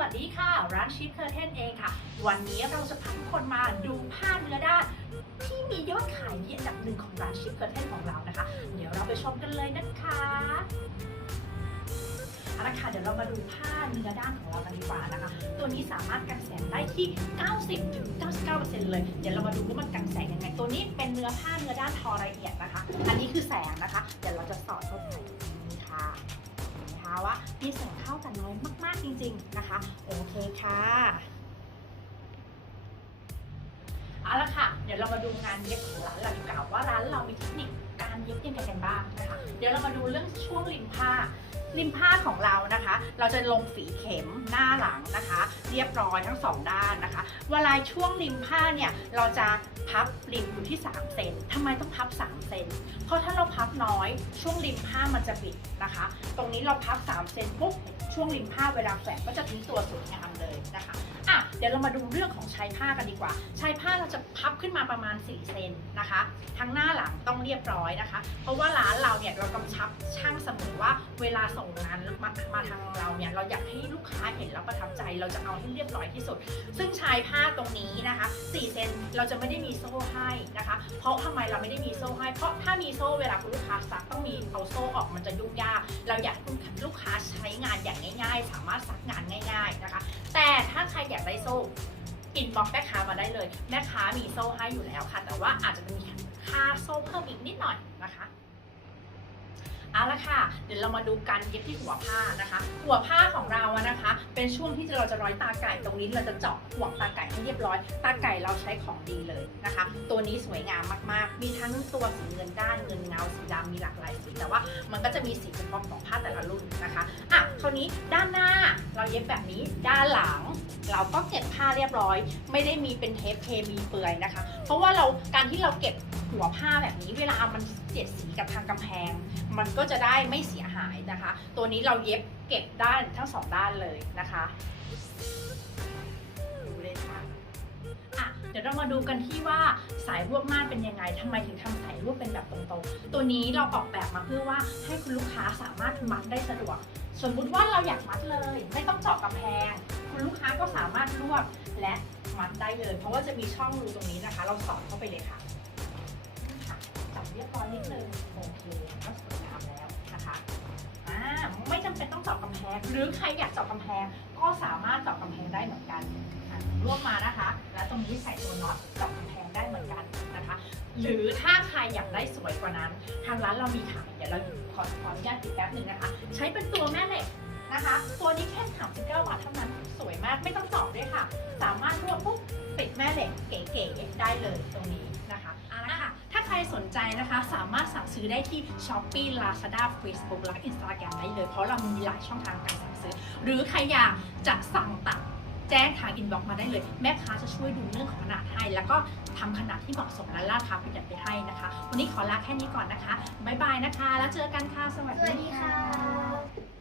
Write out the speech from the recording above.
วัสดีค่ะร้านชิปเคอร์เทนเองค่ะ วันนี้เราจะพาทุกคนมาดูผ้าเนื้อด้านที่มียอดขายดีอันดับหนึ่งของร้านชิปเคอร์เทนของเรานะคะ เดี๋ยวเราไปชมกันเลยนะคะเอาละค่ะเดี๋ยวเรามาดูผ้าเนื้อด้านของเรากันดีกว่านะคะ ตัวนี้สามารถกันแสงได้ที่ 90ถึง99%เลย เดี๋ยวเรามาดูว่ามันกันแสงยังไง ตัวนี้เป็นเนื้อผ้าเนื้อด้านทอละเอียดนะคะ อันนี้คือแสงนะคะ เดี๋ยวเราจะสอดเข้าไป ว่ามีแสงเข้ากันน้อยมาก ๆ จริง ๆ นะคะ โอเคค่ะเอาละค่ะ เดี๋ยวเรามาดูงานเย็บของร้านเราดีกว่าว่าร้านเรามีเทคนิคการเย็บยังไงกันบ้างนะคะ เดี๋ยวเรามาดูเรื่องช่วงริมผ้า ริมผ้าของเรานะคะ เราจะลงฝีเข็มหน้าหลังนะคะ เรียบร้อยทั้งสองด้านนะคะเวลาช่วงริมผ้าเนี่ยเราจะพับริมอยู่ที่3เซนทำไมต้องพับ3เซนเพราะถ้าเราพับน้อยช่วงริมผ้ามันจะบิดนะคะ ตรงนี้เราพับ3เซนปุ๊บช่วงริมผ้าเวลาแฝงก็จะทิ้งตัวสวยงามเลยนะคะอะเดี๋ยวเรามาดูเรื่องของชายผ้ากันดีกว่า ชายผ้าเราจะพับขึ้นมาประมาณ 4 เซนนะคะ ทั้งหน้าหลังต้องเรียบร้อยนะคะ เพราะว่าร้านเราเนี่ยเรากำชับช่างเสมอว่า เวลาส่งงานมามาทางเราเนี่ยเราอยากให้ลูกค้าเห็นแล้วประทับใจ เราจะเอาให้เรียบร้อยที่สุด ซึ่งชายผ้าตรงนี้นะคะ4เซนเราจะไม่ได้มีโซ่ให้นะคะ เพราะทำไมเราไม่ได้มีโซ่ให้ เพราะถ้ามีโซ่เวลาคุณลูกค้าซักต้องมีเอาโซ่ออกมันจะยุ่งยาก เราอยากให้คุณลูกค้าใช้งานอย่างง่าย ๆ สามารถซักงานง่าย ๆนะคะ แต่ถ้าใครอยากได้โซ่อินบ็อกแม่ค้ามาได้เลยแม่ค้ามีโซ่ให้อยู่แล้วค่ะ แต่ว่าอาจจะมีค่าโซ่เพิ่มอีกนิดหน่อยนะคะ เอาละค่ะ เดี๋ยวเรามาดูการเย็บที่หัวผ้านะคะ หัวผ้าของเราอะนะคะ เป็นช่วงที่เราจะร้อยตาไก่ตรงนี้เราจะเจาะห่วงตาไก่ให้เรียบร้อย ตาไก่เราใช้ของดีเลยนะคะ ตัวนี้สวยงามมากๆ มีทั้งตัวสีเงินด้านเงิน เย็บแบบนี้ด้านหลัง เราก็เก็บผ้าเรียบร้อย ไม่ได้มีเป็นเทปเคมีเปื่อยนะคะ เพราะว่าเราการที่เราเก็บหัวผ้าแบบนี้เวลามันเสียดสีกับทางกำแพง มันก็จะได้ไม่เสียหายนะคะ ตัวนี้เราเย็บเก็บด้านทั้งสองด้านเลยนะคะดูเลยค่ะอะเดี๋ยวเรามาดูกันที่ว่าสายรวบม่านเป็นยังไงทำไมถึงทำสายรวบเป็นแบบตรงๆ ตัวนี้เราออกแบบมาเพื่อว่าให้คุณลูกค้าสามารถมัดได้สะดวก สมมุติว่าเราอยากมัดเลย ไม่ต้องเจาะกำแพง คุณลูกค้าก็สามารถรวบและมัดได้เลย เพราะว่าจะมีช่องรูตรงนี้นะคะ เราสอดเข้าไปเลยค่ะค่ะจับเรียบร้อยนิดนึงโอเคก็สวยงามแล้วนะคะอ่าไม่จำเป็นต้องเจาะกำแพง หรือใครอยากเจาะกำแพงก็สามารถเจาะกำแพงได้เหมือนกันอะ รวบมานะคะ แล้วตรงนี้ใส่ตัวน็อตเจาะกำแพงได้เหมือนกันนะคะ หรือถ้าใครอยากได้สวยกว่านั้น ทางร้านเรามีขายเดี๋ยวเราขอขออนุญาตติดแป๊บหนึ่งนะคะ ใช้เป็นตัวแม่เหล็กนะคะ ตัวนี้แค่39บาทเท่านั้นสวยมากไม่ต้องเจาะด้วยค่ะ สามารถรวบปุ๊บปิดแม่เหล็กเก๋ๆได้เลยตรงนี้นะคะเอาละค่ะถ้าใครสนใจนะคะสามารถสั่งซื้อได้ที่ Shopee Lazada Facebook และ Instagram ได้เลย เพราะเรามีหลายช่องทางการสั่งซื้อ หรือใครอยากจะสั่งตัด แจ้งทางอินบ็อกซ์มาได้เลย แม่ค้าจะช่วยดูเรื่องของขนาดให้ แล้วก็ทำขนาดที่เหมาะสมและราคาประหยัดไปให้นะคะ วันนี้ขอลาแค่นี้ก่อนนะคะบ๊ายบายนะคะ แล้วเจอกันค่ะสวัสดีค่ะ